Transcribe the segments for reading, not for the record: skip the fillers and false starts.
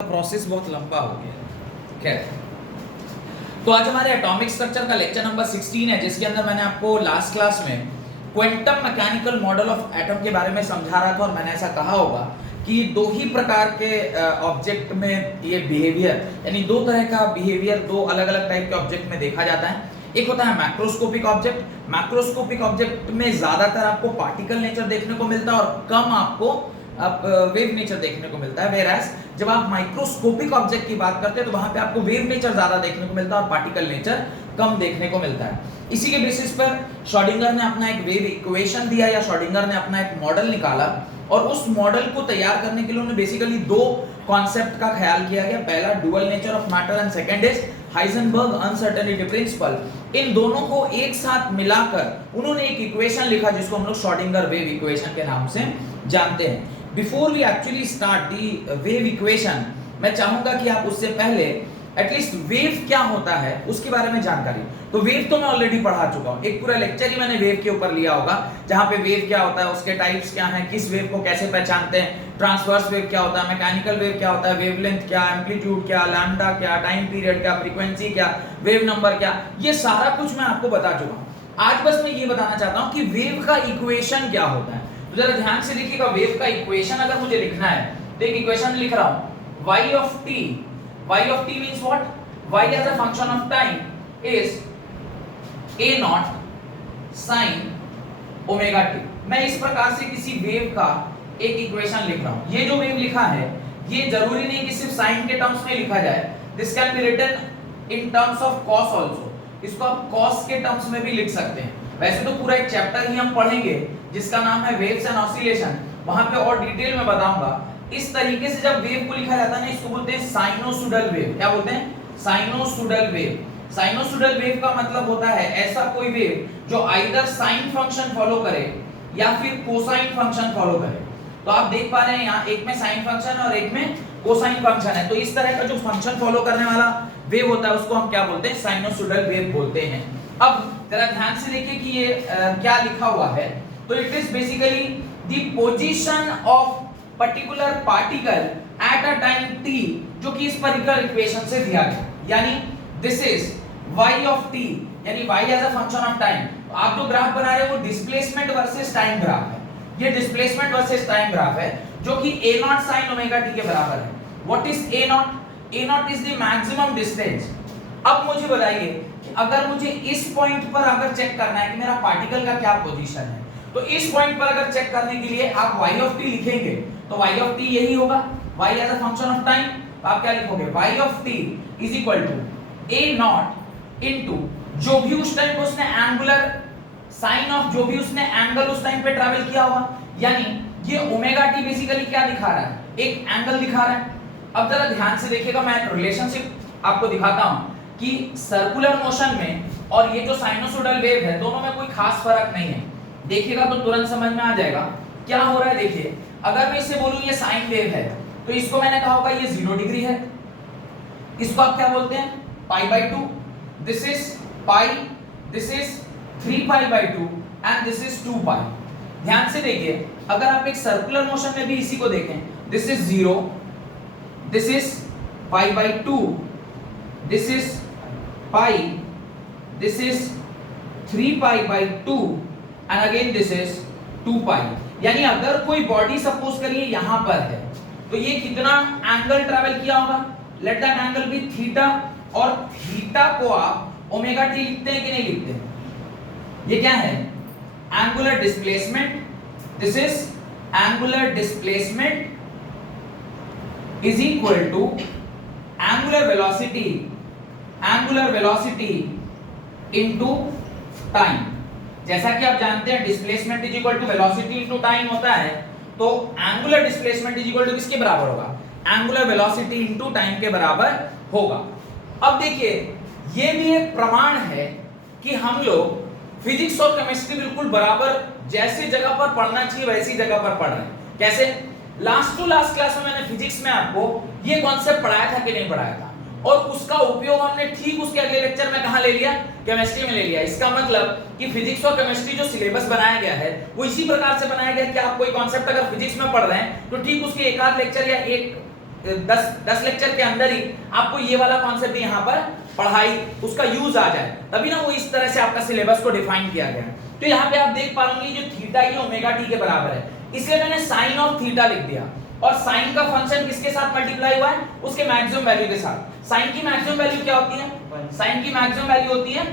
Process बहुत लंबा हो गया। खैर, तो आज हमारे एटॉमिक स्ट्रक्चर का लेक्चर नंबर 16 है, जिसके अंदर मैंने आपको लास्ट क्लास में quantum mechanical model of atom के बारे में समझा रहा था और मैंने ऐसा कहा होगा कि दो ही प्रकार के ऑब्जेक्ट में ये बिहेवियर, यानी दो तरह का बिहेवियर दो अलग अलग टाइप के ऑब्जेक्ट में देखा जाता है। एक होता है मैक्रोस्कोपिक ऑब्जेक्ट। मैक्रोस्कोपिक ऑब्जेक्ट में ज्यादातर आपको पार्टिकल नेचर देखने को मिलता है और कम आपको वेव नेचर देखने को मिलता है। वेयरएज जब आप माइक्रोस्कोपिक ऑब्जेक्ट की बात करते हैं तो वहां पे आपको वेव नेचर ज्यादा देखने को मिलता है और पार्टिकल नेचर कम देखने को मिलता है। इसी के बेसिस पर श्रोडिंगर ने अपना एक वेव इक्वेशन दिया या श्रोडिंगर ने अपना एक मॉडल निकाला और उस मॉडल को तैयार करने के लिए उन्होंने बेसिकली दो कॉन्सेप्ट का ख्याल किया गया। पहला dual nature of matter and second is Heisenberg uncertainty principle. इन दोनों को एक साथ मिलाकर उन्होंने एक इक्वेशन लिखा जिसको हम लोग श्रोडिंगर वेव इक्वेशन के नाम से जानते हैं। Before we actually start the wave equation, मैं चाहूंगा कि आप उससे पहले एटलीस्ट वेव क्या होता है उसके बारे में जानकारी। तो वेव तो मैं ऑलरेडी पढ़ा चुका हूं, एक पूरा लेक्चर ही मैंने वेव के ऊपर लिया होगा, जहां पे वेव क्या होता है, उसके टाइप्स क्या हैं, किस वेव को कैसे पहचानते हैं, ट्रांसवर्स वेव क्या होता है, मैकेनिकल वेव क्या होता है, वेवलेंथ क्या, एम्पलीट्यूड क्या, लैम्डा क्या, टाइम पीरियड क्या, फ्रीक्वेंसी क्या, वेव नंबर क्या, ये सारा कुछ मैं आपको बता चुका हूं। आज बस मैं ये बताना चाहता हूं कि वेव का इक्वेशन क्या होता है। तो जरा ध्यान से देखिएगा, वेव का इक्वेशन अगर मुझे लिखना है तो एक इक्वेशन लिख रहा हूं, y of t means what? y as a function of time is a naught sin omega t। मैं इस प्रकार से किसी वेव का एक इक्वेशन लिख रहा हूं। ये जो वेव लिखा है ये जरूरी नहीं कि सिर्फ साइन के टर्म्स में लिखा जाए, this can be written in terms of cos also. इसको आप cos के टर्म्स में भी लिख सकते हैं। वैसे तो पूरा एक चैप्टर ही हम पढ़ेंगे जिसका नाम है वेव्स एंड ऑसिलेशन, वहां पे और डिटेल में बताऊंगा। इस तरीके से जब वेव को लिखा जाता है ना, इसको बोलते हैं साइनोसॉइडल वेव। क्या बोलते हैं? Sinusoidal wave. साइनोसॉइडल वेव का मतलब होता है ऐसा कोई वेव जो आइदर साइन फंक्शन फॉलो करे या फिर कोसाइन फंक्शन फॉलो करे। तो आप देख पा रहे हैं यहाँ एक में साइन फंक्शन और एक में कोसाइन फंक्शन है। तो इस तरह का जो फंक्शन फॉलो करने वाला वेव होता है उसको हम क्या बोलते हैं? साइनोसॉइडल वेव बोलते हैं। अब जरा ध्यान से देखिए कि ये क्या लिखा हुआ है। तो it is basically the position of particular particle at a time t, जो कि इस पर्टिकुलर इक्वेशन से दिया गया, यानी this is y of t, यानी y as a function of time. आप जो ग्राफ बना रहे हो वो डिस्प्लेसमेंट वर्सेस टाइम ग्राफ है। ये डिस्प्लेसमेंट वर्सेस टाइम ग्राफ है जो कि a naught sin omega t के बराबर है। What is a naught? a naught is the maximum distance. अब मुझे बताइए कि अगर मुझे इस पॉइंट पर अगर चेक करना है कि मेरा पार्टिकल का क्या पोजीशन है, तो इस पॉइंट पर अगर चेक करने के लिए आप y of t लिखेंगे तो y of t यही होगा, y as a function of time. तो आप क्या लिखोगे? y of t is equal to a naught into जो भी उस टाइम पे उसने एंगुलर साइन ऑफ जो भी उसने एंगल उस टाइम पे ट्रैवल किया होगा, यानी ये ओमेगा t बेसिकली क्या दिखा रहा है? एक एंगल दिखा रहा है। अब जरा ध्यान से देखिएगा, मैं एक रिलेशनशिप आपको दिखाता हूं कि सर्कुलर मोशन में और ये जो साइनोसॉइडल वेव है दोनों में कोई खास फर्क नहीं है। देखिएगा तो तुरंत समझ में आ जाएगा क्या हो रहा है। देखिए, अगर मैं इसे बोलूं ये साइन वेव है तो इसको मैंने कहा होगा ये 0 डिग्री है। इसको आप क्या बोलते हैं? π/2। This is pi, this is 3π/2 and this is 2π। ध्यान से देखिए, अगर आप एक सर्कुलर मोशन में भी इसी को देखें, this is 0, this is π/2, this is pi, this is 3π/2 and again this is 2π। यानी अगर कोई बॉडी सपोज करिए यहां पर है तो ये कितना एंगल ट्रैवल किया होगा? Let that angle be theta, और थीटा को आप ओमेगा टी लिखते हैं कि नहीं लिखते हैं? ये क्या है? Angular displacement. This is angular displacement is equal to angular velocity into time। जैसा कि आप जानते हैं displacement is equal to velocity into time होता है, तो angular displacement is equal to किसके बराबर होगा? एंगुलर वेलोसिटी इनटू टाइम के बराबर होगा। अब देखिए, ये भी एक प्रमाण है कि हम लोग फिजिक्स और केमिस्ट्री बिल्कुल बराबर जैसी जगह पर पढ़ना चाहिए वैसी जगह पर पढ़ रहे हैं। कैसे? लास्ट टू लास्ट क्लास में मैंने फिजिक्स में आपको ये कॉन्सेप्ट पढ़ाया था कि नहीं पढ़ाया था, और उसका उपयोग हमने ठीक उसके अगले लेक्चर में कहां ले लिया? केमिस्ट्री में ले लिया। इसका मतलब कि फिजिक्स और केमिस्ट्री जो सिलेबस बनाया गया है वो इसी प्रकार से बनाया गया कि आप कोई कॉन्सेप्ट अगर फिजिक्स में पढ़ रहे हैं तो ठीक उसके एक आध लेक्चर या एक 10 लेक्चर के अंदर ही आपको ये वाला कॉन्सेप्ट यहाँ पर पढ़ाई उसका यूज आ जाए, तभी ना वो इस तरह से आपका सिलेबस को डिफाइन किया गया। तो यहाँ पे आप देख पाएंगे जो थीटा ये ओमेगा टी के बराबर है, इसलिए मैंने साइन ऑफ थीटा लिख दिया। और साइन का फंक्शन किसके साथ मल्टीप्लाई हुआ है? उसके मैक्सिमम वैल्यू के साथ। साइन की मैक्सिमम वैल्यू क्या होती है? साइन की मैक्सिमम वैल्यू होती है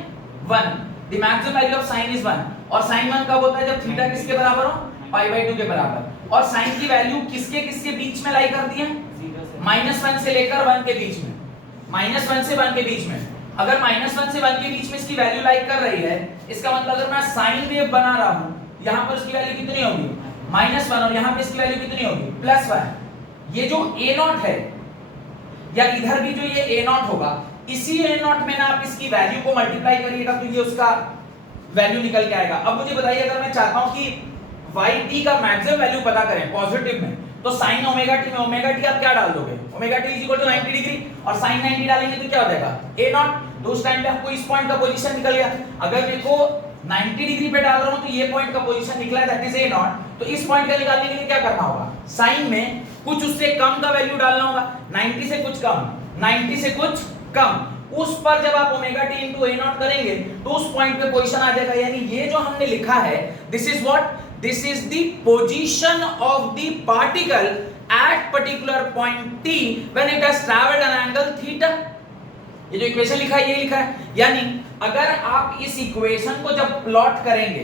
1। The maximum value of sine is 1। और साइन 1 कब होता है? जब थीटा किसके बराबर हो? π/2 के बराबर। और साइन की वैल्यू किसके किसके बीच में लाई करती है? -1 से लेकर 1 के बीच में। -1 से 1 के बीच में। अगर -1 से 1 के बीच में इसकी वैल्यू लाई कर रही है, इसका मतलब अगर मैं साइन वेव बना रहा हूं, यहां पर इसकी वैल्यू कितनी होगी? -1। और यहां पे इसकी वैल्यू कितनी होगी? +1। ये जो a0 है, या इधर भी जो ये a0 होगा, इसी a0 में ना आप इसकी वैल्यू को मल्टीप्लाई करिएगा तो ये उसका वैल्यू निकल के आएगा। अब मुझे बताइए, अगर मैं चाहता हूं कि yt का मैक्सिमम वैल्यू पता करें पॉजिटिव में, तो sin ओमेगा टी में ओमेगा टी आप क्या डाल दोगे? ओमेगा टी = 90 डिग्री, और sin 90 डालेंगे तो क्या हो जाएगा? a0। तो उस टाइम पे आपको इस पॉइंट का पोजीशन निकल गया। अगर मेरे को 90 डिग्री पे डाल रहा हूं तो ये पॉइंट का पोजीशन निकला है, दैट इज a0। तो इस पॉइंट का निकालने के लिए क्या करना होगा? sin में कुछ उससे कम का वैल्यू डालना होगा, 90 से कुछ कम, 90 से कुछ कम। उस पर जब आप ओमेगा टी इंटू a0 करेंगे तो उस पॉइंट पे पोजीशन आ जाएगा। यानी ये जो हमने लिखा है, this is what? This is the position of the particle at particular point t when it has traveled an angle theta। ये जो इक्वेशन लिखा है ये लिखा है। यानी अगर आप इस इक्वेशन को जब प्लॉट करेंगे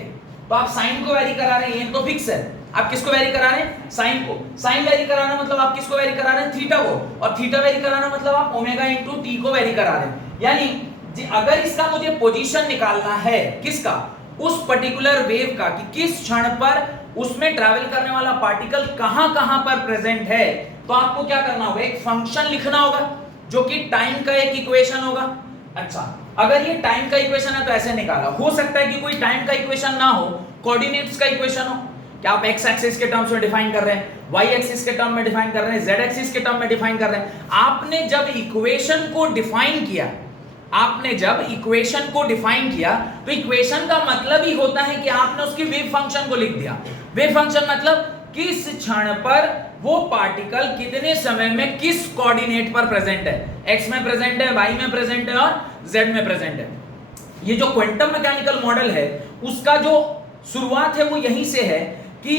तो आप साइन को वेरी करा रहे हैं, ये तो फिक्स है। आप किसको वेरी करा रहे हैं? साइन को। साइन वेरी कराना मतलब आप किसको वेरी करा रहे हैं? थीटा को। और थीटा वेरी कराना मतलब आप ओमेगा इंटू टी को वेरी करा रहे हैं। यानी अगर इसका मुझे पोजीशन निकालना है, किसका? उस पर्टिकुलर वेव का, कि किस क्षण पर उसमें ट्रैवल करने वाला पार्टिकल कहां-कहां पर प्रेजेंट है, तो आपको क्या करना होगा? एक फंक्शन लिखना होगा जो कि टाइम का एक इक्वेशन होगा। अच्छा, अगर ये टाइम का इक्वेशन है तो ऐसे निकाला। हो सकता है कि कोई टाइम का इक्वेशन ना हो, कोऑर्डिनेट्स का इक्वेशन हो। क्या आप x एक्सिस के टर्म्स में डिफाइन कर रहे हैं, y एक्सिस के टर्म में डिफाइन कर रहे हैं, z एक्सिस के टर्म में डिफाइन कर रहे हैं। आपने जब इक्वेशन को डिफाइन किया, आपने जब इक्वेशन को डिफाइन किया, तो इक्वेशन का मतलब ही होता है कि आपने उसकी वेव फंक्शन को लिख दिया। वेव फंक्शन मतलब किस क्षण पर वो पार्टिकल कितने समय में किस कोऑर्डिनेट पर प्रेजेंट है, x में प्रेजेंट है, y में प्रेजेंट है और z में प्रेजेंट है। ये जो क्वांटम मैकेनिकल मॉडल है, उसका जो शुरुआत है वो यहीं से है कि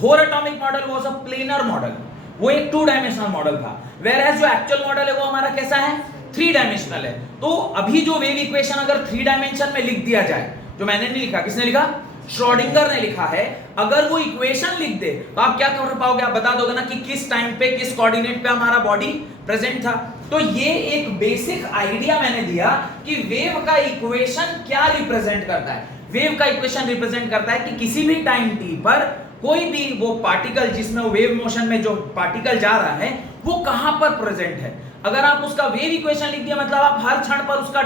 bore atomic model was a planar model, वो एक 2 डायमेंशनल मॉडल था। वेयर जो एक्चुअल मॉडल है वो हमारा कैसा है? 3 डायमेंशनल है। तो अभी जो वेव इक्वेशन अगर 3 डायमेंशन में लिख दिया जाए, जो मैंने नहीं लिखा, किसने लिखा? श्रोडिंगर ने लिखा है। अगर वो इक्वेशन लिख दे तो आप क्या कर पाओगे? आप बता दोगे ना कि किस टाइम पे किस कोऑर्डिनेट पे हमारा बॉडी प्रेजेंट था। तो ये एक बेसिक आइडिया मैंने दिया कि वेव का इक्वेशन क्या रिप्रेजेंट करता है। वेव का इक्वेशन रिप्रेजेंट करता है कि किसी भी टाइम t पर कोई भी वो पार्टिकल, जिसमें वेव मोशन में जो पार्टिकल जा रहा है, वो कहां पर प्रेजेंट है। अगर आप उसका वेव इक्वेशन लिख दिया, मतलब आप हर क्षण पर उसका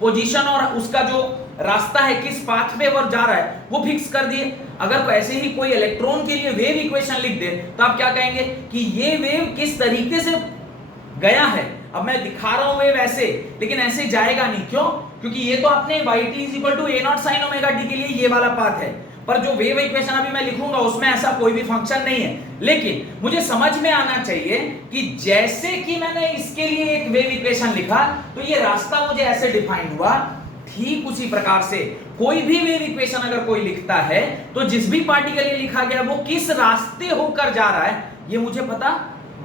पोजीशन और उसका जो रास्ता है, किस पाथ पे वो जा रहा है, वो फिक्स कर दिए। अगर ऐसे ही कोई इलेक्ट्रॉन के लिए वेव इक्वेशन लिख दे तो आप क्या कहेंगे कि ये वेव किस तरीके से गया है। अब मैं दिखा रहा हूं वेव ऐसे, लेकिन ऐसे जाएगा नहीं। क्यों? क्योंकि ये तो आपने yt = a0 sin omega t के लिए ये वाला पाथ है, पर जो वेव इक्वेशन अभी मैं लिखूंगा उसमें ऐसा कोई भी फंक्शन नहीं है। लेकिन मुझे समझ में आना चाहिए कि जैसे कि मैंने इसके लिए एक वेव इक्वेशन लिखा तो ये रास्ता मुझे ऐसे डिफाइन हुआ, ठीक उसी प्रकार से कोई भी वेव इक्वेशन अगर कोई लिखता है तो जिस भी पार्टिकल ये लिखा गया वो किस रास्ते होकर जा रहा है ये मुझे पता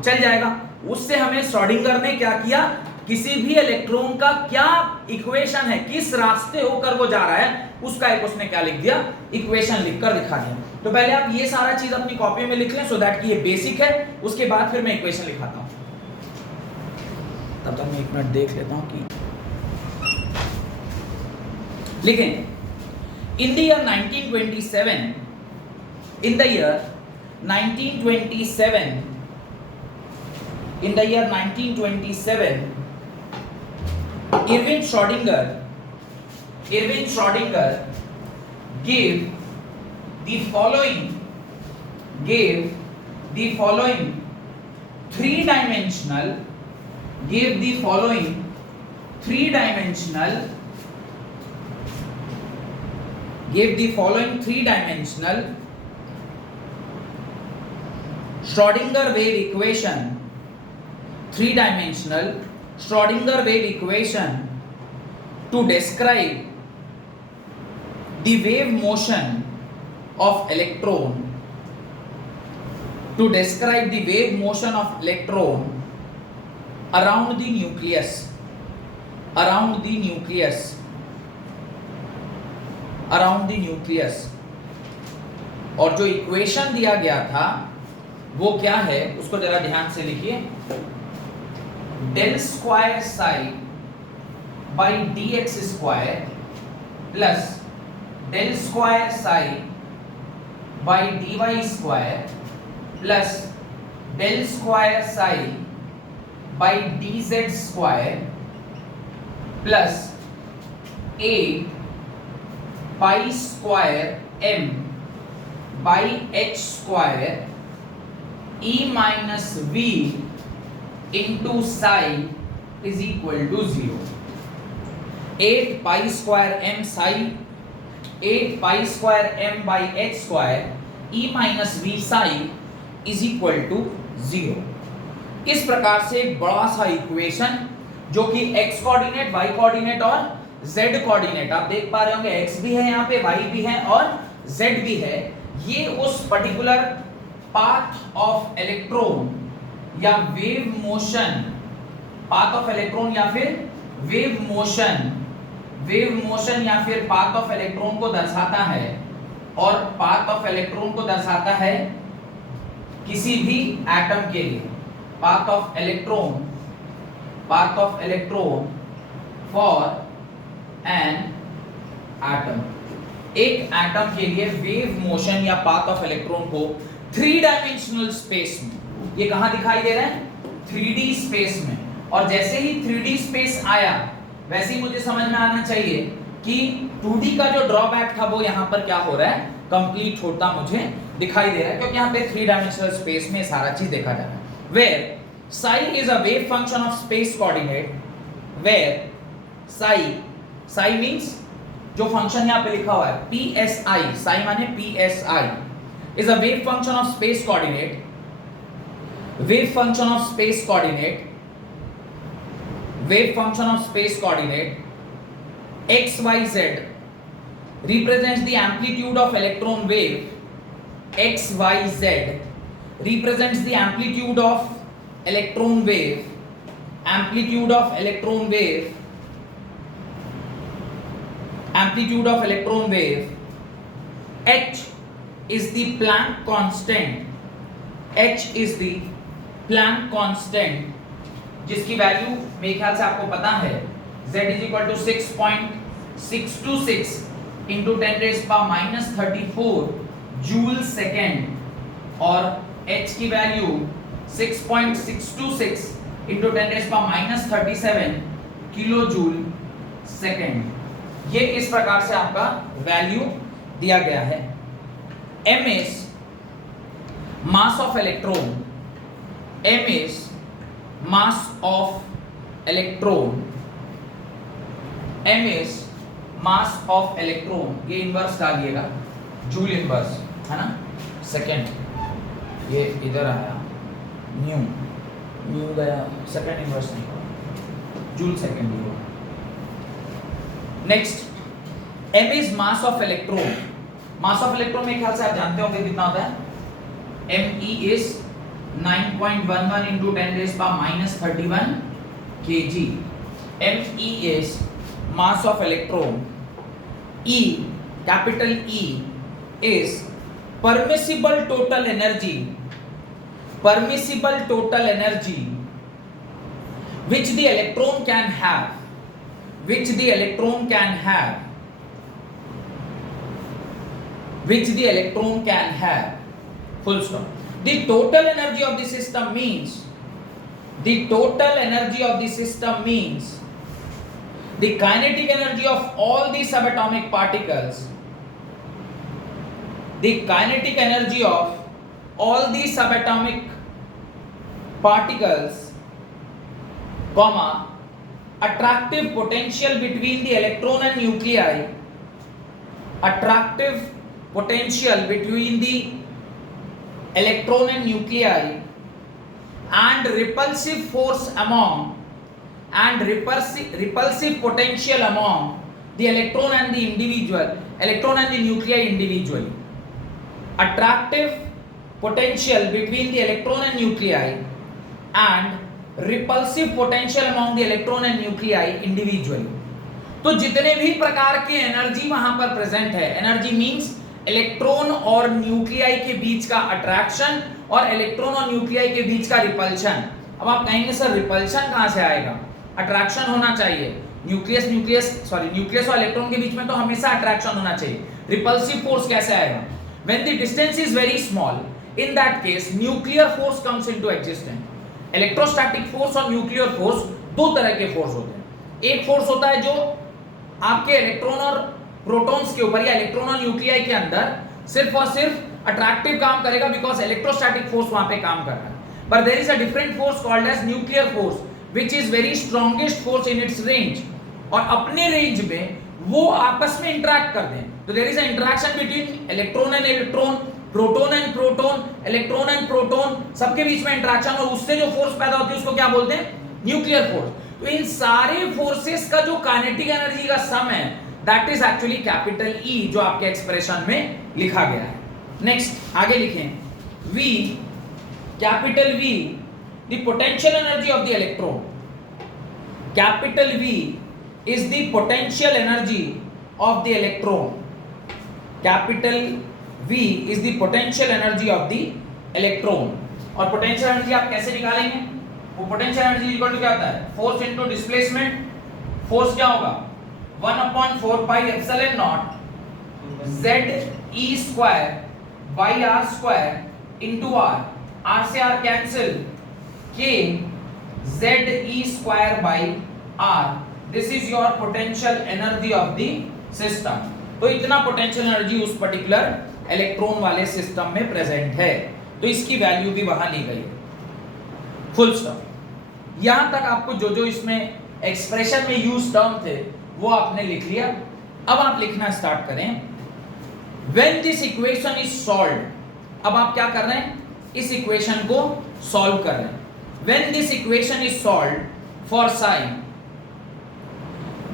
चल जाएगा। उससे हमें श्रोडिंगर ने क्या किया, किसी भी इलेक्ट्रॉन का क्या इक्वेशन है, किस रास्ते होकर वो जा रहा है, उसका एक उसने क्या लिख दिया, इक्वेशन लिखकर दिखा दिया। तो पहले आप ये सारा चीज अपनी कॉपी में लिख लें, सो दैट कि ये बेसिक है। उसके बाद फिर मैं इक्वेशन लिखाता हूं। तब तक मैं 1 मिनट देख लेता हूं कि लेकिन in the year 1927, in the year 1927, Erwin Schrödinger gave the following three-dimensional Schrödinger wave equation three-dimensional Schrodinger wave equation to describe the wave motion of electron, to describe the wave motion of electron around the nucleus, around the nucleus, around the nucleus. और जो equation दिया गया था वो क्या है उसको जरा ध्यान से लिखिए. Del square psi by D X square plus del square psi by D Y square plus del square psi by D Z square plus 8 pi square M by H square e minus V into psi is equal to 0. 8 pi square M psi 8 pi square M by H square e minus V psi is equal to 0. इस प्रकार से एक बड़ा सा equation जो कि x coordinate, y coordinate और z coordinate, आप देख पा रहे होंगे x भी है यहाँ पे, y भी है और z भी है. ये उस पर्टिकुलर पाथ ऑफ इलेक्ट्रॉन या wave motion, path of electron या फिर वेव मोशन या फिर पाथ ऑफ इलेक्ट्रॉन को दर्शाता है. और पाथ ऑफ इलेक्ट्रॉन को दर्शाता है किसी भी एटम के लिए. Path of electron for an atom. एक एटम के लिए वेव मोशन या पाथ ऑफ इलेक्ट्रॉन को 3 डायमेंशनल स्पेस में, ये कहां दिखाई दे रहा है 3D स्पेस में. और जैसे ही 3D स्पेस आया वैसे ही मुझे समझ में आना चाहिए कि 2D का जो ड्रॉबैक था वो यहां पर क्या हो रहा है, कंप्लीट होता मुझे दिखाई दे रहा है, क्योंकि यहां पे 3 डायमेंशनल स्पेस में सारा चीज देखा जा रहा है. Where psi is a wave function of space coordinate, where psi means जो फंक्शन यहाँ पे लिखा हुआ है psi, psi माने psi is a wave function of space coordinate, wave function of space coordinate x y z represents the amplitude of electron wave. X y z represents the amplitude of electron wave, amplitude of electron wave. H is the Planck constant. H is the Planck constant जिसकी value मेरे ख्याल से आपको पता है z is equal to 6.626 into 10⁻⁻34 joule second और h की value 6.626 into 10⁻⁻37 kilo joule second. ये इस प्रकार से आपका वैल्यू दिया गया है. m is mass of electron. m is mass of electron. m is mass of electron. ये इनवर्स डालिएगा, जूल इनवर्स है ना. सेकेंड ये इधर आया, न्यू गया, सेकेंड इनवर्स नहीं हुआ, जूल सेकेंड ही हुआ. Next m is mass of electron. Mass of electron में ख्याल से आप जानते होंगे कितना होता है. me is 9.11 into 10⁻⁻31 kg. me is mass of electron. E, capital E is permissible total energy which the electron can have, full stop. The total energy of the system means the kinetic energy of all the subatomic particles, comma, attractive potential between the electron and nuclei, and repulsive force among and repulsive potential among the electron and the nuclei individually. Attractive potential between the electron and nuclei and repulsive potential among the electron and nuclei individually. तो जितने भी प्रकार के energy वहां पर present है, energy means electron और nuclei के बीच का अट्रैक्शन और इलेक्ट्रॉन और न्यूक्लियाई के बीच का रिपल्शन. अब आप कहेंगे सर रिपल्शन कहां से आएगा, अट्रैक्शन होना चाहिए. न्यूक्लियस और इलेक्ट्रॉन के बीच में तो हमेशा अट्रैक्शन होना चाहिए. रिपल्सिव फोर्स कैसे आएगा? When the distance is very small, in that case nuclear force comes into existence. Electrostatic force और न्यूक्लियर फोर्स दो तरह के फोर्स होते हैं. एक फोर्स होता है जो आपके इलेक्ट्रॉन और प्रोटॉन्स के ऊपर या इलेक्ट्रॉन और न्यूक्लियाई के अंदर सिर्फ और सिर्फ अट्रैक्टिव काम करेगा बिकॉज इलेक्ट्रोस्टैटिक फोर्स वहां पे काम कर रहा है. But there is a different force called as nuclear force which is very strongest force in its range. और अपने रेंज में वो आपस में इंटरैक्ट करते हैं. तो there is a interaction between electron and electron, proton and proton, electron and proton, सबके बीच में इंटरेक्शन और उससे जो फोर्स पैदा होती है उसको क्या बोलते हैं? Nuclear force. तो इन सारे फोर्सेस का जो काइनेटिक एनर्जी का सम है that is actually capital E जो आपके एक्सप्रेशन में लिखा गया है. नेक्स्ट आगे लिखें V, capital V the potential energy of the electron. Capital V is the potential energy of the electron. Capital V is the potential energy of the electron. और potential energy आप कैसे निकालेंगे? वो potential energy इक्वल टू क्या होता है? Force into displacement. Force क्या होगा? 1/4 pi epsilon naught Z E square by R square into R. R से R cancel. K Z E square by R. This is your potential energy of the system. तो इतना potential energy उस particular electron वाले system में present है. तो इसकी value भी वहां ली गई. Full stop. यहां तक आपको जो जो इसमें एक्सप्रेशन में यूज टर्म थे वो आपने लिख लिया. अब आप लिखना स्टार्ट करें. When this equation is solved, अब आप क्या कर रहे हैं? इस इक्वेशन को सॉल्व कर रहे हैं. When this equation is solved for psi,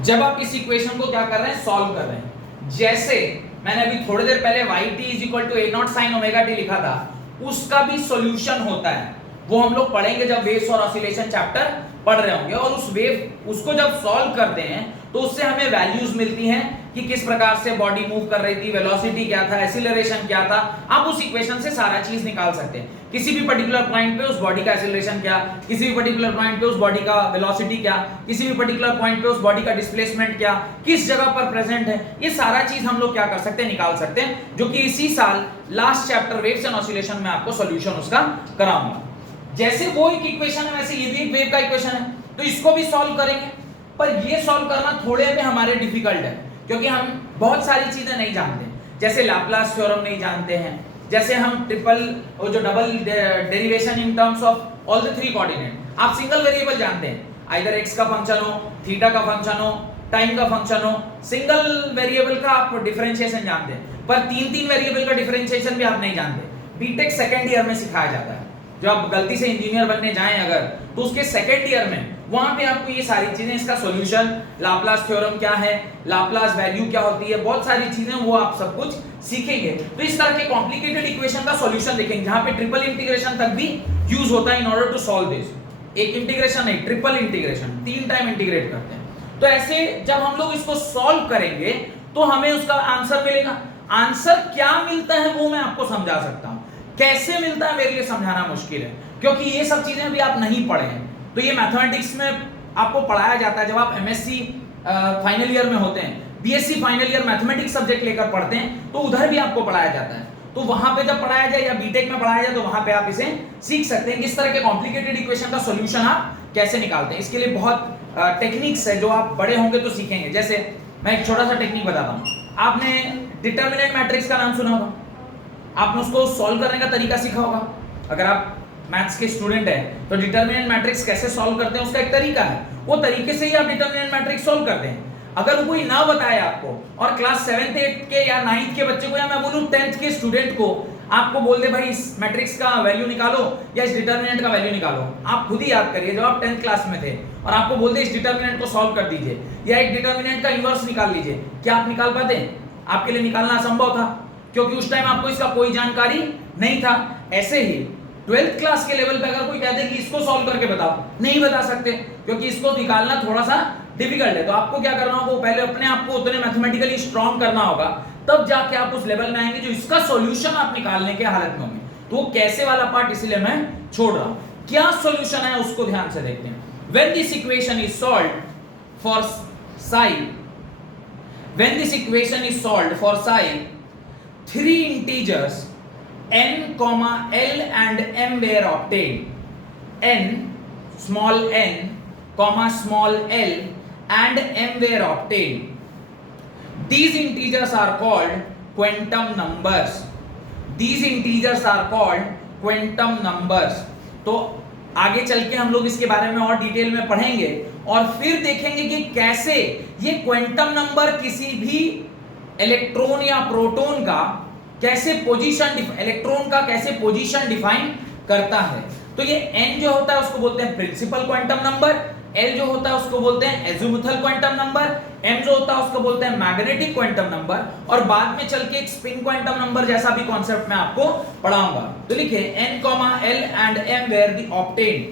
जब आप इस इक्वेशन को क्या कर रहे हैं? सॉल्व कर रहे हैं. जैसे मैंने अभी थोड़ी देर पहले yt is equal to a0 sin omega t लिखा था, उसका भी सॉल्यूशन होता है. वो हम लोग पढ़ेंगे जब वेव्स और ऑसिलेशन चैप्टर पढ़ रहे होंगे. और उस वेव उसको जब सॉल्व करते हैं तो उससे हमें वैल्यूज मिलती हैं कि किस प्रकार से बॉडी मूव कर रही थी, वेलोसिटी क्या था, एक्सीलरेशन क्या था. आप उस इक्वेशन से सारा चीज निकाल सकते हैं. किसी भी पर्टिकुलर पॉइंट पे उस बॉडी का एक्सीलरेशन क्या, किसी भी पर्टिकुलर पॉइंट पे उस बॉडी का वेलोसिटी क्या, किसी भी पर्टिकुलर पॉइंट पे उस बॉडी का डिस्प्लेसमेंट क्या, किस जगह पर प्रेजेंट है, ये सारा चीज हम लोग क्या कर सकते हैं? निकाल सकते हैं. जो कि इसी साल last chapter waves and oscillation में आपको सॉल्यूशन उसका कराऊंगा. जैसे वो एक इक्वेशन है वैसे ये भी एक वेव का इक्वेशन है. तो इसको भी सॉल्व करेंगे. पर ये सॉल्व करना थोड़े पे हमारे डिफिकल्ट है क्योंकि हम बहुत सारी चीजें नहीं जानते. जैसे लाप्लास थ्योरम नहीं जानते हैं, जैसे हम जो double derivation in terms of all the three coordinate. आप सिंगल वेरिएबल जानते हैं, आइदर x का फंक्शन हो, थीटा का फंक्शन हो, टाइम का फंक्शन हो. सिंगल वेरिएबल का आप डिफरेंशिएशन जानते हैं, पर तीन वेरिएबल का डिफरेंशिएशन भी आप नहीं जानते. बीटेक सेकंड ईयर में सिखाया जाता है. जो आप गलती से इंजीनियर बनने जाएं अगर, तो उसके सेकंड ईयर में वहां पे आपको ये सारी चीजें, इसका सॉल्यूशन, लाप्लास थ्योरम क्या है, लाप्लास वैल्यू क्या होती है, बहुत सारी चीजें वो आप सब कुछ सीखेंगे. तो इस तरह के कॉम्प्लिकेटेड इक्वेशन का सॉल्यूशन लिखेंगे जहां पे ट्रिपल इंटीग्रेशन तक भी यूज होता है in order to solve this. एक इंटीग्रेशन नहीं, ट्रिपल इंटीग्रेशन, 3 टाइम इंटीग्रेट करते हैं. तो ऐसे जब हम लोग इसको सॉल्व करेंगे तो हमें उसका आंसर मिलेगा. आंसर क्या मिलता है वो मैं आपको समझा सकता हूं. कैसे मिलता है मेरे लिए समझाना मुश्किल है क्योंकि ये सब चीजें भी आप नहीं पढ़े हैं. तो ये मैथमेटिक्स में आपको पढ़ाया जाता है जब आप एमएससी फाइनल ईयर में होते हैं, BSc final year mathematics subject लेकर पढ़ते हैं तो उधर भी आपको पढ़ाया जाता है. तो वहां पे जब पढ़ाया जाए या बीटेक में पढ़ाया जाए तो वहां पे आप इसे सीख सकते हैं किस तरह के कॉम्प्लिकेटेड इक्वेशन का सॉल्यूशन आप कैसे निकालते हैं. इसके लिए बहुत टेक्निक्स है जो आप बड़े होंगे तो सीखेंगे. जैसे मैं एक छोटा सा टेक्निक बताता हूं. आपने डिटरमिनेंट मैट्रिक्स का नाम सुना होगा, आपने उसको सॉल्व करने का तरीका सीखा होगा. अगर आप मैथ्स के स्टूडेंट हैं तो डिटरमिनेंट मैट्रिक्स कैसे सॉल्व करते हैं उसका एक तरीका है. वो तरीके से ही आप डिटरमिनेंट मैट्रिक्स सॉल्व करते हैं. अगर कोई ना बताए आपको और क्लास 7th 8th के या 9th के बच्चे को या मैं बोलूं 10th के स्टूडेंट को आपको बोल दे भाई इस मैट्रिक्स का वैल्यू निकालो या इस डिटरमिनेंट का वैल्यू निकालो, आप खुद ही याद करिए जब आप 10th क्लास में थे और आपको बोल दे इस डिटरमिनेंट को सॉल्व कर दीजिए या एक डिटरमिनेंट का इनवर्स निकाल लीजिए, क्या आप निकाल पाते? आपके लिए निकालना असंभव था क्योंकि उस टाइम आपको इसका कोई जानकारी नहीं था। ऐसे ही 12th क्लास के लेवल पे अगर कोई कहते कि इसको सॉल्व करके बताओ, नहीं बता सकते क्योंकि इसको निकालना थोड़ा सा डिफिकल्ट है। तो आपको क्या करना होगा, पहले अपने आप को उतने मैथमेटिकली स्ट्रांग करना होगा, तब जाके आप उस लेवल में आएंगे जो इसका सॉल्यूशन आप निकालने के हालत में होंगे। तो वो कैसे वाला पार्ट इसलिए मैं छोड़ रहा हूं, क्या सॉल्यूशन है उसको ध्यान से देखते हैं। When this equation is solved for psi, when this equation is solved for psi, three integers n, l and m were obtained. n, small n, small l and m were obtained. These integers are called quantum numbers. These integers are called quantum numbers. तो आगे चल के हम लोग इसके बारे में और डिटेल में पढ़ेंगे और फिर देखेंगे कि कैसे ये क्वांटम नंबर किसी भी इलेक्ट्रॉन या प्रोटॉन का कैसे पोजीशन, इलेक्ट्रॉन का कैसे पोजीशन डिफाइन करता है। तो ये n जो होता है उसको बोलते हैं प्रिंसिपल क्वांटम नंबर, l जो होता है उसको बोलते हैं एजिमुथल क्वांटम नंबर, m जो होता है उसको बोलते हैं मैग्नेटिक क्वांटम नंबर, और बाद में चल के एक स्पिन क्वांटम नंबर जैसा भी कॉन्सेप्ट मैं आपको पढ़ाऊंगा। तो लिखिए n, l and m were obtained.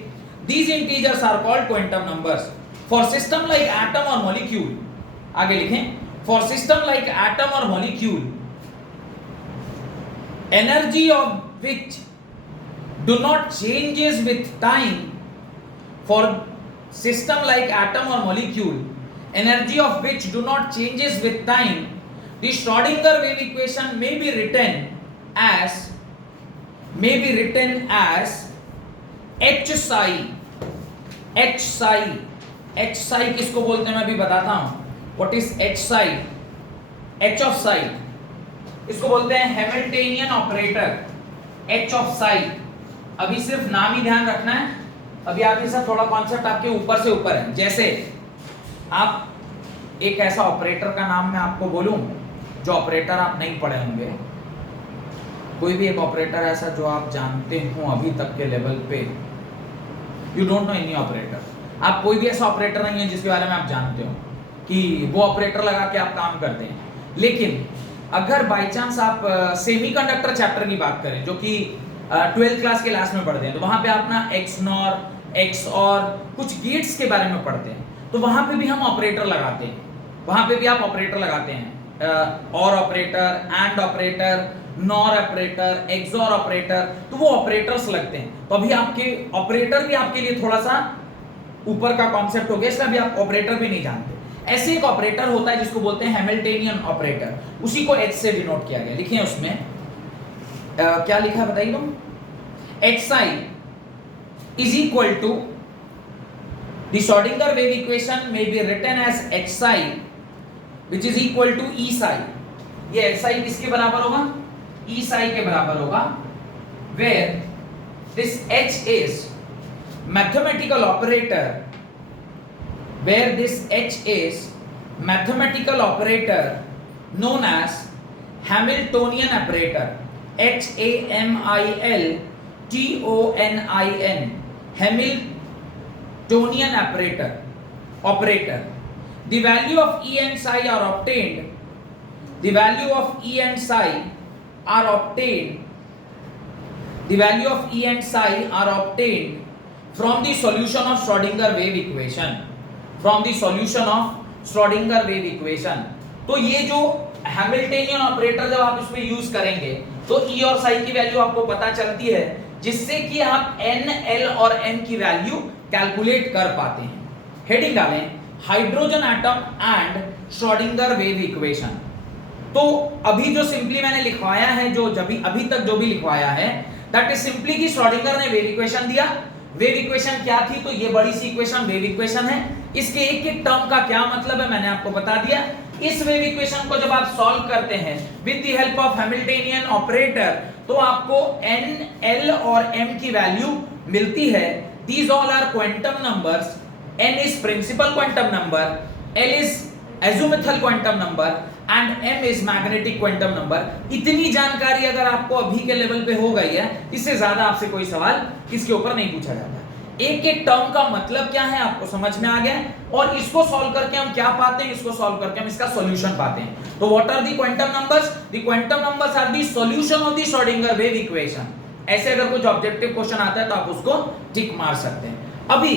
These integers are called quantum numbers. For system like atom or molecule, आगे लिखें, for system like atom or molecule, energy of which do not changes with time, for system like atom or molecule, energy of which do not changes with time, the Schrödinger wave equation may be written as h psi. h psi किसको बोलते हैं मैं अभी बताता हूं। What is h psi? h of psi इसको बोलते हैं Hamiltonian operator, h of psi। अभी सिर्फ नाम ही ध्यान रखना है, अभी आप ये सब थोड़ा कॉन्सेप्ट आपके ऊपर से ऊपर है। जैसे आप एक ऐसा ऑपरेटर का नाम मैं आपको बोलूं जो ऑपरेटर आप नहीं पढ़े होंगे, कोई भी एक ऑपरेटर ऐसा जो आप जानते हो अभी तक के लेवल पे, you don't know any operator, आप कोई भी ऐसा ऑपरेटर नहीं है जिसके बारे में आप जानते हो कि वो ऑपरेटर लगा के आप काम करते हैं। लेकिन अगर बाय चांस आप सेमीकंडक्टर चैप्टर की बात करें जो कि 12th क्लास के लास्ट में पढ़ते हैं, तो वहां पे आप ना XNOR, XOR कुछ गेट्स के बारे में पढ़ते हैं, तो वहां पे भी हम ऑपरेटर लगाते हैं, वहां पे भी आप ऑपरेटर लगाते हैं, और operator, and operator, nor operator, XOR operator, तो वो ऑपरेटर्स लगते हैं। तो अभी आपके ऑपरेटर भी आपके लिए थोड़ा सा ऊपर का कॉन्सेप्ट हो गया, इसलिए अभी आप ऑपरेटर भी नहीं जानते। ऐसे एक ऑपरेटर होता है जिसको बोलते हैं हैमिल्टनियन ऑपरेटर, उसी को H से डिनोट किया गया। लिखिए उसमें क्या लिखा है बताइए तुम। h psi is equal to the Schrödinger wave equation may be written as h psi which is equal to E psi। ये h psi किसके बराबर होगा? E psi के बराबर होगा, where this h is mathematical operator, where this h is mathematical operator known as Hamiltonian operator, Hamiltonian, Hamiltonian operator. The value of E and psi are obtained. The value of E and psi are obtained. The value of E and psi are obtained from the solution of Schrödinger wave equation. From the solution of Schrödinger wave equation. तो ये जो Hamiltonian operator जब आप इसमें use करेंगे तो E और psi की वैल्यू आपको पता चलती है, जिससे कि आप N, L और M की वैल्यू कैलकुलेट कर पाते हैं। हेडिंग डालें hydrogen atom and Schrodinger wave equation. तो अभी जो सिंपली मैंने लिखवाया है, जो अभी तक जो भी लिखवाया है, दैट इज सिंपली कि श्रोडिंगर ने वेव इक्वेशन दिया। वेव इक्वेशन क्या थी? तो ये बड़ी सी इक्वेशन वेव इक्वेशन है। इसके एक एक टर्म का क्या मतलब है मैंने आपको बता दिया। इस वेव इक्वेशन को जब आप सॉल्व करते हैं with the help of Hamiltonian operator, तो आपको N, L और M की वैल्यू मिलती है। These all are quantum numbers. N is principal quantum number, L is azimuthal quantum number and m is magnetic quantum number. इतनी जानकारी अगर आपको अभी के लेवल पे हो गई है, इससे ज्यादा आपसे कोई सवाल इसके ऊपर नहीं पूछा जाता। एक एक टर्म का मतलब क्या है आपको समझ में आ गया, और इसको सॉल्व करके हम क्या पाते हैं, इसको सॉल्व करके हम इसका सॉल्यूशन पाते हैं। तो what are the quantum numbers? The quantum numbers are the solution of the Schrodinger wave equation. ऐसे अगर कुछ ऑब्जेक्टिव क्वेश्चन आता है तो आप उसको टिक मार सकते हैं। अभी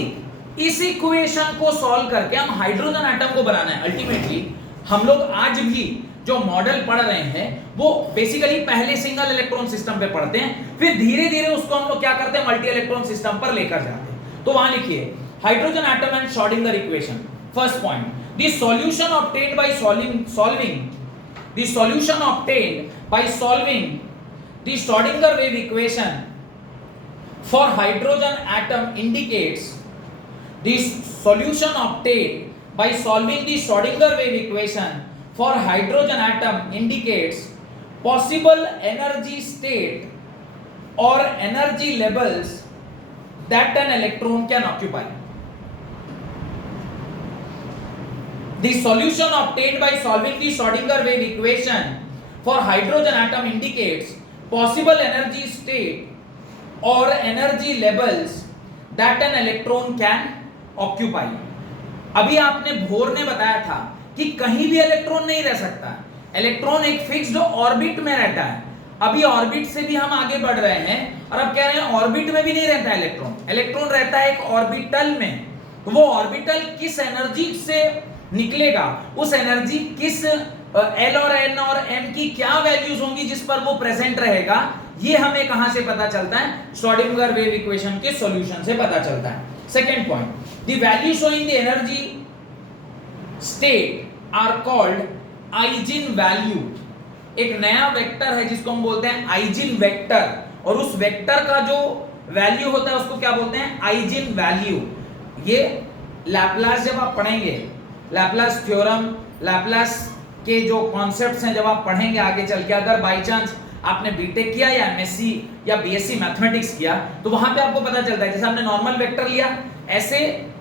इस इक्वेशन को सॉल्व करके हम हाइड्रोजन एटम को बनाना है। अल्टीमेटली हम लोग आज भी जो मॉडल पढ़ रहे हैं वो बेसिकली पहले सिंगल इलेक्ट्रॉन सिस्टम पे पढ़ते हैं, फिर धीरे धीरे उसको हम लोग क्या करते हैं, मल्टी इलेक्ट्रॉन सिस्टम पर लेकर जाते हैं। तो वहां लिखिए hydrogen atom and Schrodinger equation. First point, the solution obtained by solving the Schrodinger wave equation for hydrogen atom indicates the solution obtained by solving the Schrodinger wave equation for hydrogen atom indicates possible energy state or energy levels that an electron can occupy. The solution obtained by solving the Schrodinger wave equation for hydrogen atom indicates possible energy state or energy levels that an electron can occupy. अभी आपने भोर ने बताया था कि कहीं भी electron नहीं रह सकता, इलेक्ट्रॉन एक फिक्स्ड ऑर्बिट में रहता है। अभी ऑर्बिट से भी हम आगे बढ़ रहे हैं और अब कह रहे हैं ऑर्बिट में भी नहीं रहता है इलेक्ट्रॉन, इलेक्ट्रॉन रहता है एक ऑर्बिटल में। वो ऑर्बिटल किस एनर्जी से निकलेगा, उस एनर्जी किस एल और एन और एम की क्या वैल्यूज होंगी जिस पर वो प्रेजेंट रहेगा, ये हमें कहां से पता चलता है, श्रोडिंगर वेव इक्वेशन के सॉल्यूशन से पता चलता है। Second point, the value showing the energy state are called Eigen value। एक नया वेक्टर है जिसको हम बोलते हैं आइजिन वेक्टर, और उस वेक्टर का जो वैल्यू होता है उसको क्या बोलते हैं, आइजिन वैल्यू। ये लैपलास जब आप पढ़ेंगे, लैपलास थ्योरम, लैपलास के जो कॉन्सेप्ट्स हैं जब आप पढ़ेंगे आगे चल के, अगर बाय चांस आपने बीटेक किया या एमएससी या बीएससी मैथमेटिक्स किया तो वहां पे आपको पता चलता है जैसे आपने नॉर्मल वेक्टर लिया, ऐसे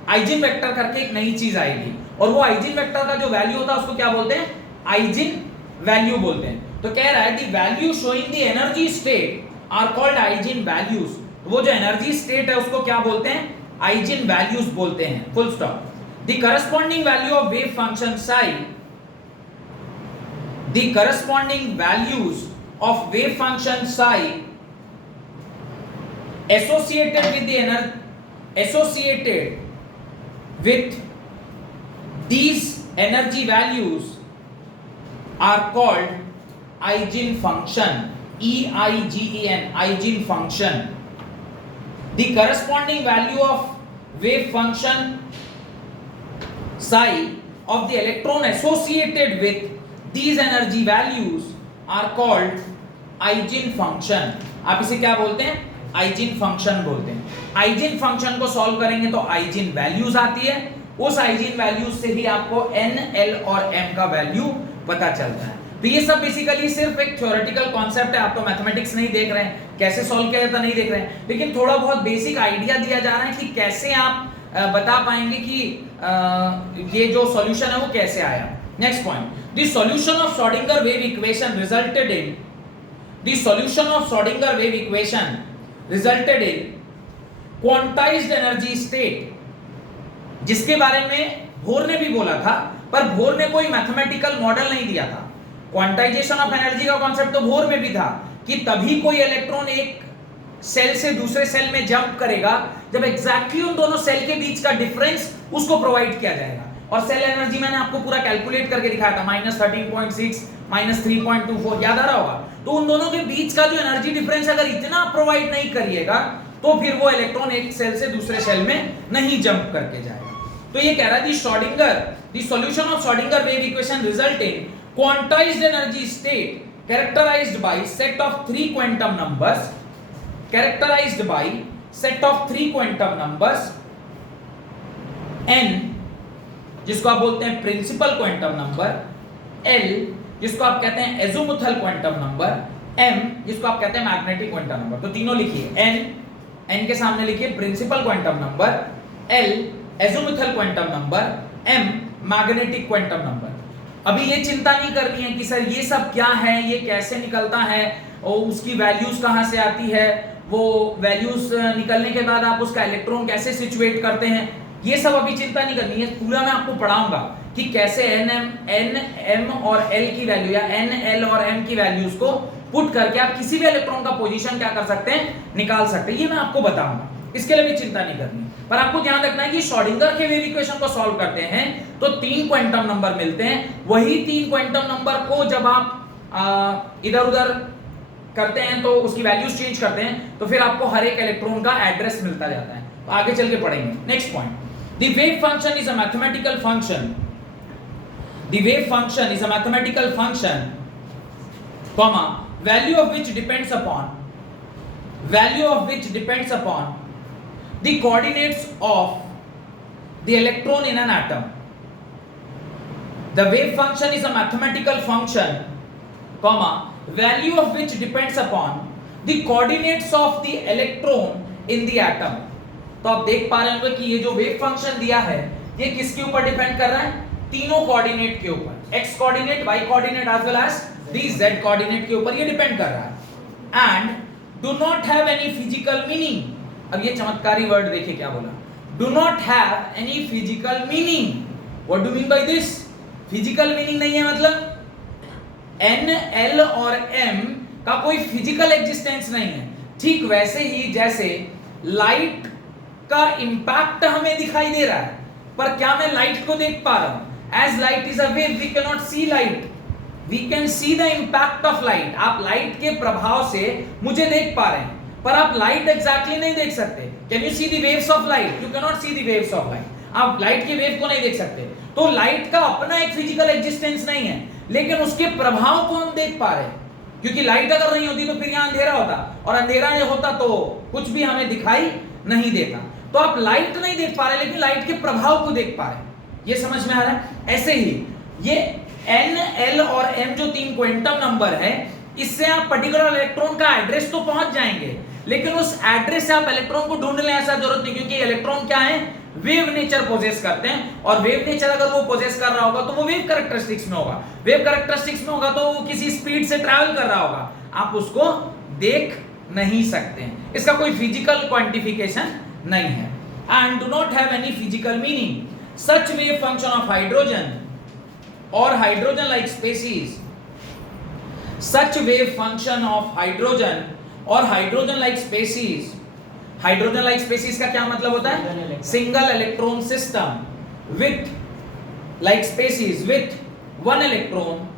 आइजिन वेक्टर करके एक नई चीज आएगी, और वो आइजिन वेक्टर का जो वैल्यू होता है उसको क्या बोलते हैं, आइजिन वैल्यू बोलते हैं। तो कह रहा है the value showing the energy state are called eigen values. वो जो एनर्जी स्टेट है उसको क्या बोलते हैं, आइजिन वैल्यूज बोलते हैं, full stop. The corresponding value of wave function psi, the corresponding values of wave function psi associated with these energy values are called Eigen function, EIGEN, Eigen function। The corresponding value of wave function psi of the electron associated with these energy values are called eigen function. आप इसे क्या बोलते हैं, आइजिन function बोलते हैं। आइजिन function को solve करेंगे तो आइजिन वैल्यूज आती है, उस आइजिन वैल्यूज से ही आपको एन, एल और एम का वैल्यू पता चलता है। तो ये सब बेसिकली सिर्फ एक थ्योरेटिकल कॉन्सेप्ट है, आप तो मैथमेटिक्स नहीं देख रहे हैं, कैसे सॉल्व किया जाता नहीं देख रहे हैं, लेकिन थोड़ा बहुत बेसिक आइडिया दिया जा रहा है कि कैसे आप बता पाएंगे कि ये जो सॉल्यूशन है वो कैसे आया। Next point, the solution of Schrodinger wave equation resulted in The solution of Schrodinger wave equation resulted in quantized energy state, जिसके बारे में भोर ने भी बोला था, पर भोर ने कोई मैथमेटिकल मॉडल नहीं दिया था। क्वांटाइजेशन ऑफ एनर्जी का कॉन्सेप्ट तो भोर में भी था कि तभी कोई इलेक्ट्रॉन एक सेल से दूसरे सेल में जंप करेगा जब एग्जैक्टली उन दोनों सेल के बीच का डिफरेंस उसको प्रोवाइड किया जाएगा। और सेल एनर्जी मैंने आपको पूरा कैलकुलेट करके दिखाया था, -13.6 -3.24, याद आ रहा होगा। तो उन दोनों के बीच का जो एनर्जी डिफरेंस अगर इतना प्रोवाइड नहीं करिएगा तो फिर वो इलेक्ट्रॉन एक सेल से दूसरे सेल में नहीं जंप करके जाएगा। तो ये कह रहा है the solution of Schrodinger wave equation result in quantized energy state characterized by set of 3 quantum numbers, characterized by set of 3 quantum numbers n, जिसको आप बोलते हैं प्रिंसिपल क्वांटम नंबर, l जिसको आप कहते हैं एज़ोमुथल क्वांटम नंबर, m जिसको आप कहते हैं मैग्नेटिक क्वांटम नंबर। तो तीनों लिखिए, n के सामने लिखिए principal quantum number, l azimuthal quantum number, m magnetic quantum number. अभी ये चिंता नहीं करनी है कि सर ये सब क्या है, ये कैसे निकलता है और उसकी वैल्यूज कहाँ से आती है, वो वैल्यूज निकलने के बाद आप उसका इलेक्ट्रॉन कैसे सिचुएट करते हैं, ये सब अभी चिंता नहीं करनी है। पूरा मैं आपको पढ़ाऊंगा कि कैसे एन एम और एल की वैल्यू या एन एल और एम की वैल्यूज को पुट करके आप किसी भी इलेक्ट्रॉन का पोजीशन क्या कर सकते हैं, निकाल सकते हैं। ये मैं आपको बताऊंगा, इसके लिए भी चिंता नहीं करनी। पर आपको ध्यान रखना है कि श्रोडिंगर के वेव इक्वेशन को सॉल्व करते हैं तो 3 क्वांटम नंबर मिलते हैं। वही 3 क्वांटम नंबर को जब आप इधर उधर करते हैं तो उसकी वैल्यूज चेंज करते हैं तो फिर आपको हर एक इलेक्ट्रॉन का एड्रेस मिलता जाता है। तो आगे चल के पढ़ेंगे। Next point, the wave function is a mathematical function, the wave function is a mathematical function comma value of which depends upon the coordinates of the electron in an atom. The wave function is a mathematical function comma value of which depends upon the coordinates of the electron in the atom. तो आप देख पा रहे होंगे कि ये जो wave function दिया है ये किसके ऊपर डिपेंड कर रहा है, तीनों कोऑर्डिनेट के ऊपर, x coordinate, y coordinate as well as the z coordinate के ऊपर ये डिपेंड कर रहा है। And do not have any physical meaning. अब ये चमत्कारी वर्ड देखिए क्या बोला, do not have any physical meaning. What do mean by this? Physical meaning नहीं है मतलब n l और m का कोई फिजिकल एग्जिस्टेंस नहीं है। ठीक वैसे ही जैसे लाइट का इंपैक्ट हमें दिखाई दे रहा है पर क्या मैं लाइट को देख पा रहा हूं? As light is a wave we can not see light, we can see the impact of light. आप लाइट के प्रभाव से मुझे देख पा रहे हैं पर आप लाइट एग्जैक्टली नहीं देख सकते। Can you see the waves of light? You can not see the waves of light. आप लाइट के वेव को नहीं देख सकते। तो लाइट का अपना एक फिजिकल एग्जिस्टेंस नहीं है लेकिन उसके प्रभाव को हम देख पा रहे हैं, क्योंकि लाइट अगर नहीं होती तो फिर यहां अंधेरा होता और अंधेरा ये होता तो कुछ भी हमें दिखाई नहीं देता। तो आप लाइट नहीं देख पा रहे लेकिन लाइट के प्रभाव को देख पा रहे हैं। ये समझ में आ रहा है? ऐसे ही ये n l और m जो 3 क्वांटम नंबर है इससे आप पर्टिकुलर इलेक्ट्रॉन का एड्रेस तो पहुंच जाएंगे लेकिन उस एड्रेस से आप इलेक्ट्रॉन को ढूंढ लें ऐसा जरूरत नहीं, क्योंकि इलेक्ट्रॉन क्या है, वेव नेचर पोजेस करते हैं और वेव नेचर अगर वो पोजेस कर रहा होगा तो वो वेव कैरेक्टरिस्टिक्स में होगा। वेव कैरेक्टरिस्टिक्स में होगा तो वो किसी स्पीड से ट्रैवल कर रहा होगा, आप उसको देख नहीं सकते हैं। इसका कोई फिजिकल क्वांटिफिकेशन नहीं है। And do not have any physical meaning. Such wave function of hydrogen और hydrogen like species, such wave function of hydrogen और hydrogen like species. Hydrogen like species का क्या मतलब होता है? Single electron system with like species with one electron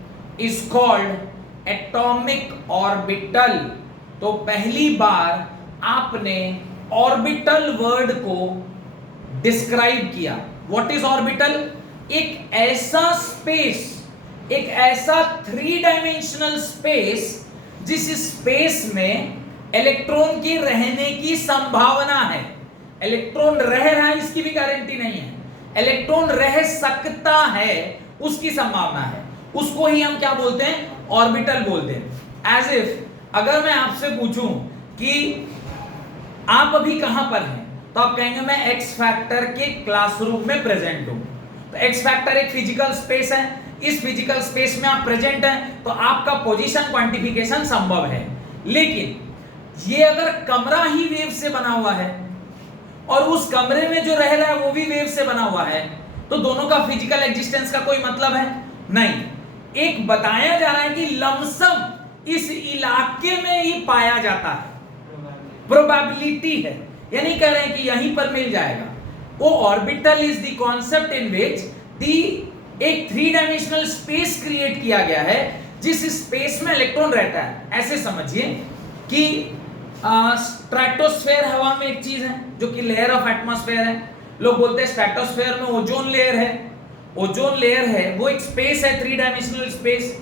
is called atomic orbital. तो पहली बार आपने ऑर्बिटल वर्ड को डिस्क्राइब किया। What is orbital? एक ऐसा स्पेस, एक ऐसा 3 डायमेंशनल स्पेस जिस स्पेस में इलेक्ट्रॉन के रहने की संभावना है। इलेक्ट्रॉन रह रहा है इसकी भी गारंटी नहीं है, इलेक्ट्रॉन रह सकता है उसकी संभावना है। उसको ही हम क्या बोलते हैं? ऑर्बिटल बोलते हैं। एज इफ अगर मैं आपसे पूछूं कि आप अभी कहां पर हैं तो आप कहेंगे मैं एक्स फैक्टर के क्लासरूम में प्रेजेंट हूं। तो एक्स फैक्टर एक फिजिकल स्पेस है, इस फिजिकल स्पेस में आप प्रेजेंट हैं तो आपका पोजीशन क्वांटिफिकेशन संभव है। लेकिन ये अगर कमरा ही वेव से बना हुआ है और उस कमरे में जो रह रहा है वो भी वेव से बना हुआ है तो दोनों का फिजिकल एग्जिस्टेंस का कोई मतलब है नहीं। एक बताया जा रहा है कि लमसम इस इलाके में ही पाया जाता है, प्रोबेबिलिटी है, ये नहीं कह रहे हैं कि यहीं पर मिल जाएगा। वो orbital is the concept in which the एक 3 डायमेंशनल स्पेस क्रिएट किया गया है जिस स्पेस में इलेक्ट्रॉन रहता है। ऐसे समझिए कि स्ट्रेटोस्फेयर हवा में एक चीज है जो कि लेयर ऑफ एटमॉस्फेयर है। लोग बोलते हैं स्ट्रेटोस्फेयर में ओजोन लेयर है, ओजोन लेयर है, वो एक स्पेस है 3 डायमेंशनल स्पेस।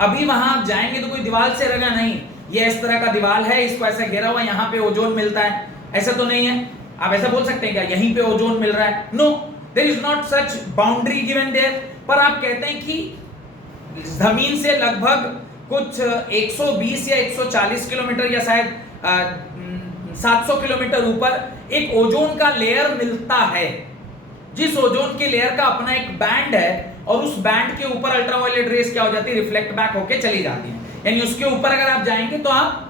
अभी वहां आप जाएंगे तो कोई दीवार से रहेगा नहीं, ये इस तरह का दीवार है, इसको ऐसा घेरा हुआ, यहाँ पे ओजोन मिलता है, ऐसा तो नहीं है। आप ऐसा बोल सकते हैं क्या यहीं पे ओजोन मिल रहा है? No, there is not such boundary given there. पर आप कहते हैं कि जमीन से लगभग कुछ 120 या 140 किलोमीटर या शायद 700 किलोमीटर ऊपर एक ओजोन का लेयर मिलता है। जिस ओजोन के लेयर का अपना एक बैंड है और उस बैंड के ऊपर अल्ट्रावायलेट रेस क्या हो जाती है, रिफ्लेक्ट बैक होके चली जाती है, यानी उसके ऊपर अगर आप जाएंगे तो आप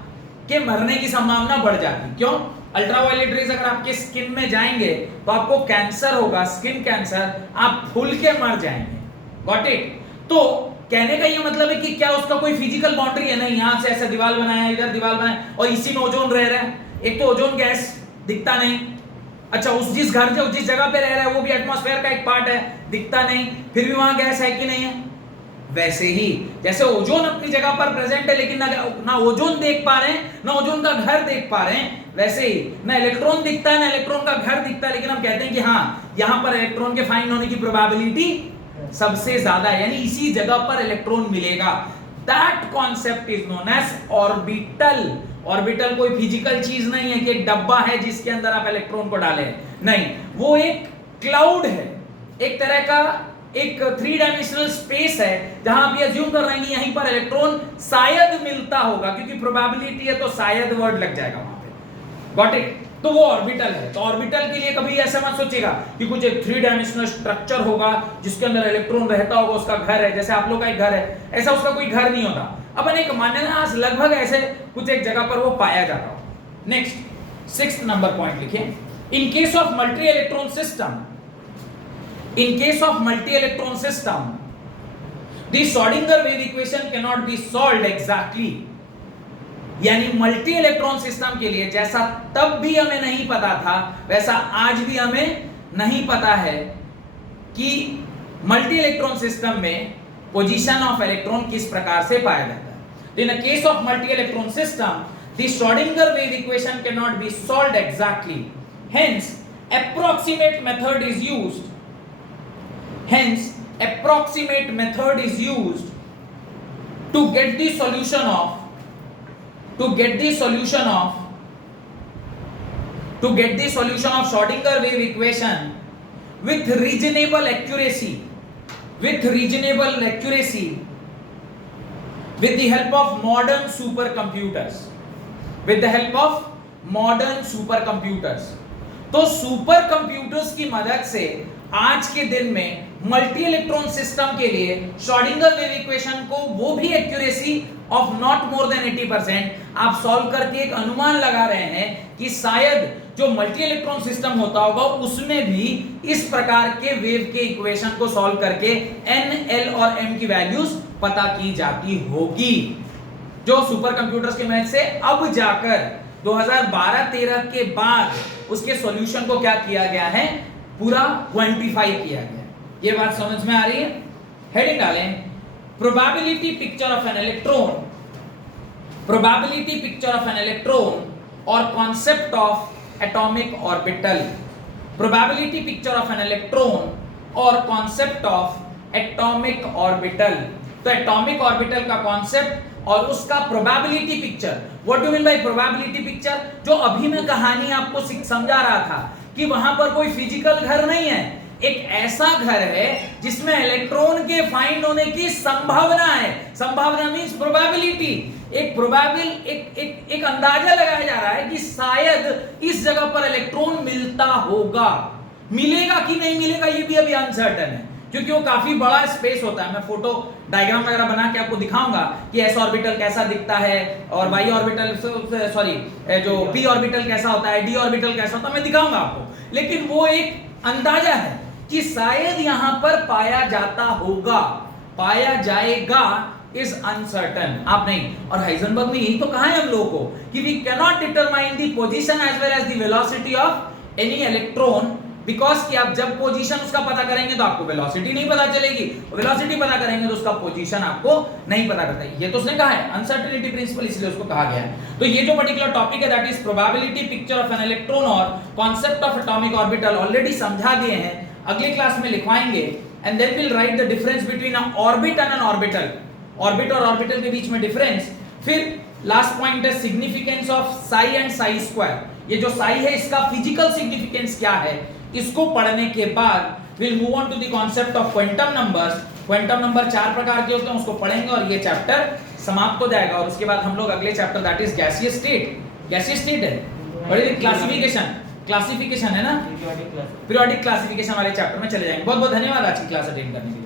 के मरने की संभावना बढ़ जाती है। क्यों? अल्ट्रावायलेट रेस अगर आपके स्किन में जाएंगे तो आपको कैंसर होगा, स्किन कैंसर, आप फूल के मर जाएंगे। Got it? तो कहने का ये मतलब है कि क्या उसका कोई फिजिकल बाउंड्री है? नहीं, यहां से ऐसा दीवार बनाया, इधर दीवार बनाया और इसी में ओजोन रह रहा है। एक तो ओजोन गैस दिखता नहीं, अच्छा उस जिस घर से जिस जगह पे रह रहा है वो भी एटमॉस्फेयर का एक पार्ट है, दिखता नहीं, फिर भी वहां गैस है कि नहीं है? वैसे ही जैसे ओजोन अपनी जगह पर प्रेजेंट है लेकिन ना ओजोन देख पा रहे हैं, ना ओजोन का घर देख पा रहे हैं, वैसे ही ना इलेक्ट्रॉन दिखता है ना इलेक्ट्रॉन का घर दिखता है, लेकिन हम कहते हैं कि हाँ यहां पर इलेक्ट्रॉन के फाइंड होने की प्रोबेबिलिटी सबसे ज्यादा है, यानी इसी जगह पर इलेक्ट्रॉन मिलेगा। That concept is known as orbital. Orbital कोई फिजिकल चीज नहीं है कि एक डब्बा है जिसके अंदर आप इलेक्ट्रॉन को डालें, नहीं, वो एक क्लाउड है, एक तरह का एक 3 डायमेंशनल स्पेस है जहां आप ये अज्यूम कर रहे हैं कि यहीं पर इलेक्ट्रॉन शायद मिलता होगा, क्योंकि प्रोबेबिलिटी है तो शायद वर्ड लग जाएगा वहां पे। Got it? तो वो ऑर्बिटल है। तो ऑर्बिटल के लिए कभी ऐसा मत सोचिएगा कि कुछ एक 3 डायमेंशनल स्ट्रक्चर होगा जिसके अंदर इलेक्ट्रॉन रहता होगा, उसका घर है, जैसे आप लोग का एक घर है, ऐसा उसका कोई घर नहीं होता। अपन एक मानना लगभग ऐसे कुछ एक जगह पर वो पाया जाता हो। नेक्स्ट 6th नंबर पॉइंट लिखिए, in case of multi electron system, in case of multi-electron system, the Schrödinger wave equation cannot be solved exactly। यानी मल्टी इलेक्ट्रॉन सिस्टम के लिए जैसा तब भी हमें नहीं पता था वैसा आज भी हमें नहीं पता है कि मल्टी इलेक्ट्रॉन सिस्टम में पोजीशन ऑफ इलेक्ट्रॉन किस प्रकार से पाया जाता है। In a case of multi electron system the Schrödinger wave equation cannot be solved exactly, hence approximate method is used। Hence, approximate method is used to get the solution of Schrödinger wave equation with reasonable accuracy, with the help of modern supercomputers, तो super computers की मदद से आज के दिन में multi electron system के लिए श्रोडिंगर वेव इक्वेशन को वो भी accuracy of not more than 80% आप सॉल्व करके एक अनुमान लगा रहे हैं कि शायद जो मल्टी इलेक्ट्रॉन सिस्टम होता होगा उसमें भी इस प्रकार के वेव के इक्वेशन को सॉल्व करके n, l और m की वैल्यूज पता की जाती होगी, जो सुपर कंप्यूटर्स की मदद से अब जाकर 2012-13 के बाद उसके सॉल्यूशन को क्या किया गया है, पूरा क्वांटिफाई किया गया। ये बात समझ में आ रही है? हेडिंग डालें, probability picture of an electron, probability picture of an electron और concept of atomic orbital, probability picture of an electron और कॉन्सेप्ट ऑफ एटॉमिक ऑर्बिटल। तो एटॉमिक ऑर्बिटल का कॉन्सेप्ट और उसका probability picture. What do mean by probability picture? जो अभी मैं कहानी आपको समझा रहा था कि वहां पर कोई फिजिकल घर नहीं है, एक ऐसा घर है जिसमें इलेक्ट्रॉन के फाइंड होने की संभावना है। संभावना मींस प्रोबेबिलिटी, एक अंदाजा लगाया जा रहा है कि शायद इस जगह पर इलेक्ट्रॉन मिलता होगा। मिलेगा कि नहीं मिलेगा ये भी अभी अनसर्टेन है, क्योंकि वो काफी बड़ा स्पेस होता है। मैं फोटो डायग्राम वगैरह बना के आपको दिखाऊंगा कि एस ऑर्बिटल कैसा दिखता है और वाई ऑर्बिटल जो पी ऑर्बिटल कैसा होता है, डी ऑर्बिटल कैसा होता है, मैं दिखाऊंगा आपको। लेकिन वो एक अंदाजा है कि शायद यहां पर पाया जाता होगा, पाया जाएगा इज अनसर्टेन, आप नहीं। और हाइजेनबर्ग ने यही तो कहा है हम लोगों को कि we can not determine the position as well as the velocity of any electron, because कि आप जब पोजीशन उसका पता करेंगे तो आपको वेलोसिटी नहीं पता चलेगी, वेलोसिटी पता करेंगे तो उसका पोजीशन आपको नहीं पता करता। ये तो उसने कहा है अनसर्टेनिटी प्रिंसिपल, इसलिए उसको कहा गया है। तो ये जो पर्टिकुलर टॉपिक है that is probability picture of an electron और concept of atomic orbital already समझा दिए हैं, अगले क्लास में लिखवाएंगे। And then will write the difference between a orbit and an orbital, orbit और ऑर्बिटल के बीच में डिफरेंस। फिर लास्ट पॉइंट है significance of psi and psi square. ये जो साई है इसका फिजिकल सिग्निफिकेंस क्या है, इसको पढ़ने के बाद will move on to the concept of quantum numbers. Quantum number 4 प्रकार के होते हैं, उसको पढ़ेंगे और ये चैप्टर समाप्त हो जाएगा। और उसके बाद हम लोग अगले chapter that is gaseous state, gaseous state है, व्हाट इज क्लासिफिकेशन, क्लासिफिकेशन है ना, पीरियोडिक क्लास पीरियोडिक क्लासिफिकेशन वाले चैप्टर में चले जाएंगे। बहुत बहुत धन्यवाद आज की क्लास अटेंड करने के लिए।